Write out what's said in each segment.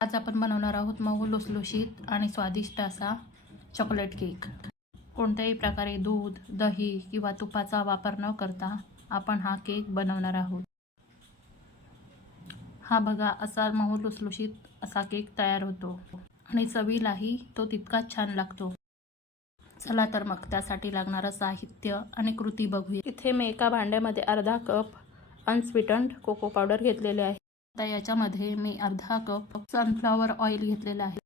आज आपण बनवणार आहोत मऊ लुसलुशीत आणि स्वादिष्ट असा चॉकलेट केक। कोणत्याही प्रकारे दूध, दही किंवा तुपाचा वापर न करता आपण हा केक बनवणार आहोत। हा बघा असा मऊ लुसलुशीत असा केक तयार होतो आणि चवीलाही तो तितकाच छान लागतो। चला तर मग त्यासाठी लागणारं साहित्य आणि कृती बघूया। इथे मी एका भांड्यामध्ये अर्धा कप अनस्वीटन्ड कोको पावडर घेतलेले आहे। आता याच्यामध्ये मी अर्धा कप सनफ्लॉवर ऑइल घेतलेला आहे।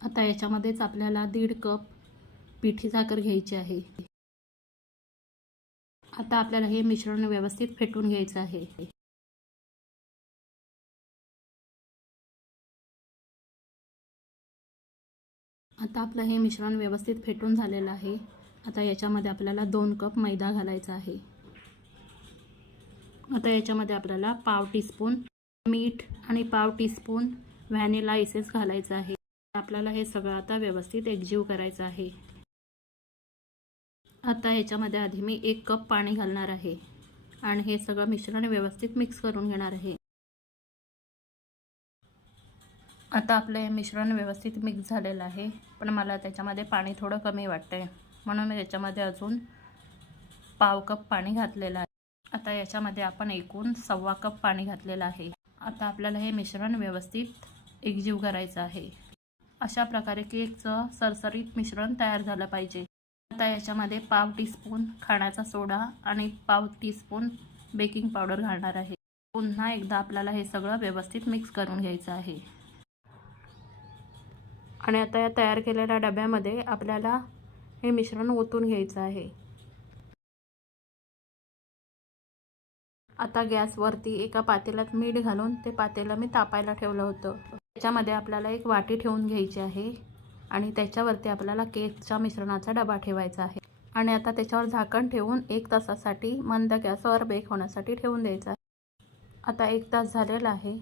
आता याच्यामध्येच आपल्याला 1.5 कप पिठी साखर घ्यायची आहे। आता आपल्याला हे मिश्रण व्यवस्थित फेटून घ्यायचं आहे। आता आपलं हे मिश्रण व्यवस्थित फेटून झालेलं आहे। आता याच्यामध्ये आपल्याला 2 कप मैदा घालायचा आहे। आता याच्यामध्ये आपल्याला पाव टीस्पून मीठ आणि पाव टीस्पून व्हॅनिला एसेन्स घालायचा आहे। आपल्याला हे सगळं आता व्यवस्थित एकजीव करायचं आहे। आता याच्यामध्ये आधी मी 1 कप पाणी घालणार आहे आणि हे सगळं मिश्रण व्यवस्थित मिक्स करून घेणार आहे। आता आपलं हे मिश्रण व्यवस्थित मिक्स झालेलं आहे, पण मला त्याच्यामध्ये पाणी थोडं कमी वाटतंय, म्हणून मी त्याच्यामध्ये अजून पाव कप पाणी घातलेलं आहे। आता याच्यामध्ये आपण एकूण 1.25 कप पाणी घातलेलं आहे। आता आपल्याला हे मिश्रण व्यवस्थित एकजीव करायचं आहे। अशा प्रकारे केकचं सरसरीत मिश्रण तयार झालं पाहिजे। आता याच्यामध्ये पाव टीस्पून खाण्याचा सोडा आणि पाव टीस्पून बेकिंग पावडर घालणार आहे। पुन्हा एकदा आपल्याला हे सगळं व्यवस्थित मिक्स करून घ्यायचं आहे। आणि आता या तयार केलेल्या डब्यामध्ये आपल्याला हे मिश्रण ओतून घ्यायचं आहे। आता गॅसवरती एका पातेल्यात मीठ घालून ते पातेलं मी तापायला ठेवलं होतं। त्याच्यामध्ये आपल्याला एक वाटी ठेवून घ्यायची आहे आणि त्याच्यावरती आपल्याला केकच्या मिश्रणाचा डबा ठेवायचा आहे आणि आता त्याच्यावर झाकण ठेवून 1 तासासाठी मंद गॅसवर बेक होण्यासाठी ठेवून द्यायचं आहे। आता 1 तास झालेला आहे।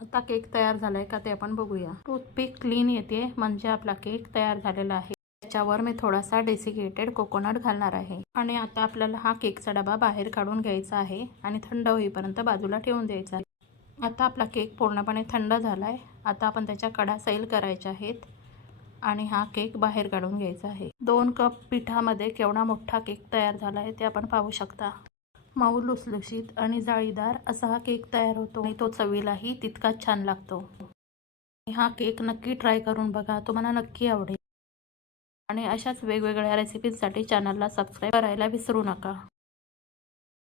आता केक तयार झाला आहे का ते आपण बघूया। टूथपिक क्लीन येते म्हणजे आपला केक तयार झालेला आहे। त्याच्यावर मी थोडासा डेसिकेटेड कोकोनट घालणार आहे आणि आता आपल्याला हा केकचा डबा बाहेर काढून घ्यायचा आहे आणि थंड होईपर्यंत बाजूला ठेवून द्यायचा आहे। आता आपला केक पूर्णपणे थंड झाला आहे। आता आपण त्याच्या कडा सैल करायच्या आहेत आणि हा केक बाहेर काढून घ्यायचा आहे। 2 कप पिठामध्ये केवढा मोठा केक तयार झाला आहे ते आपण पाहू शकता। मऊ लुसलुशीत आणि जाळीदार असा हा केक तयार होतो आणि तो चवीलाही तितकाच छान लागतो। हा केक नक्की ट्राय करून बघा, तुम्हाला नक्की आवडेल। आणि अशाच वेगवेगळ्या रेसिपीजसाठी चॅनलला सबस्क्राईब करायला विसरू नका।